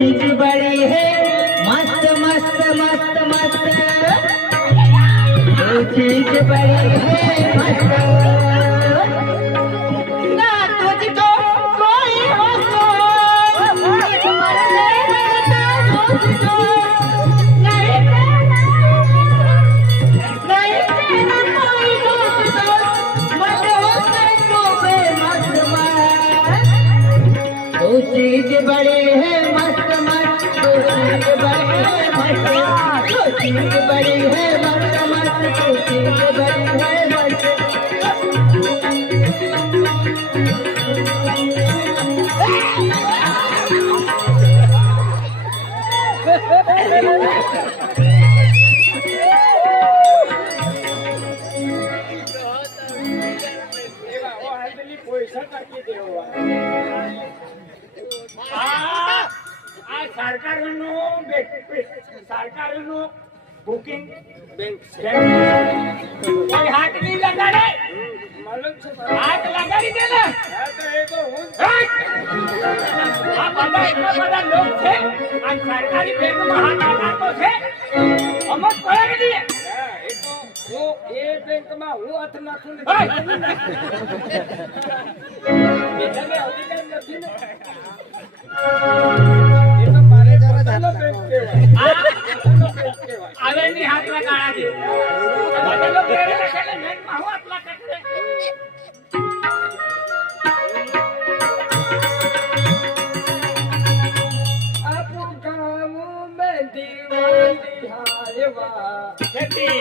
चीज बड़ी है मस्त मस्त मस्त मस्त वो चीज बड़ी है मस्त ना तुझको कोई हो तो मरने लगता मुझको नहीं तेरा कोई दोस्त मत हो तो बेमस्त वो चीज बड़ी है मस्त मस्त वो चीज बड़ी है मस्त वो चीज बड़ी है मस्त मस्त वो चीज बड़ी है मस्त सरकारનું બુકિંગ કોઈ હાથ નહીં લગાડે હાથ લગાડી દે ને આ બધા એટલા બધા લોક છે આ સરકારી બેંકમાં હાથ લગાડતો છે અમત પડે કે નહીં હું એ બેંકમાં હું હાથ નાખું બેટાને અધિકાર નથી ને એ તો મારે જરા બેંક કહેવાય આગળની હાથ લગાડા દે બધા લોકો એ લખેલે બેંકમાં હું હાથ લગાડે આપો ગામ મે દીવાલી હાયવા ખેતી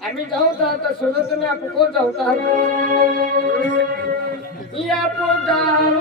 आम्ही जाऊ तर सुरत में आपको जाऊ या गाव